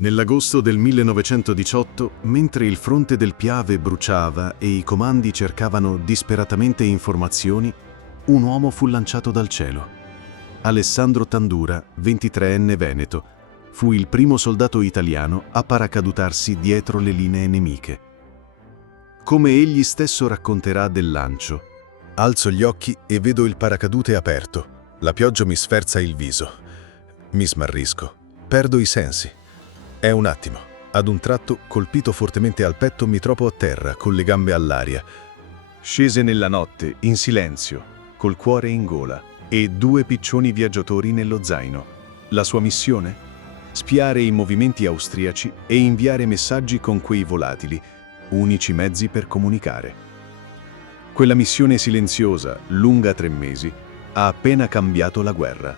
Nell'agosto del 1918, mentre il fronte del Piave bruciava e i comandi cercavano disperatamente informazioni, un uomo fu lanciato dal cielo. Alessandro Tandura, 23enne veneto, fu il primo soldato italiano a paracadutarsi dietro le linee nemiche. Come egli stesso racconterà del lancio: Alzo gli occhi e vedo il paracadute aperto. La pioggia mi sferza il viso. Mi smarrisco. Perdo i sensi. È un attimo. Ad un tratto, colpito fortemente al petto, mi trovo a terra, con le gambe all'aria. Scese nella notte, in silenzio, col cuore in gola, e 2 piccioni viaggiatori nello zaino. La sua missione? Spiare i movimenti austriaci e inviare messaggi con quei volatili, unici mezzi per comunicare. Quella missione silenziosa, lunga 3 mesi, ha appena cambiato la guerra.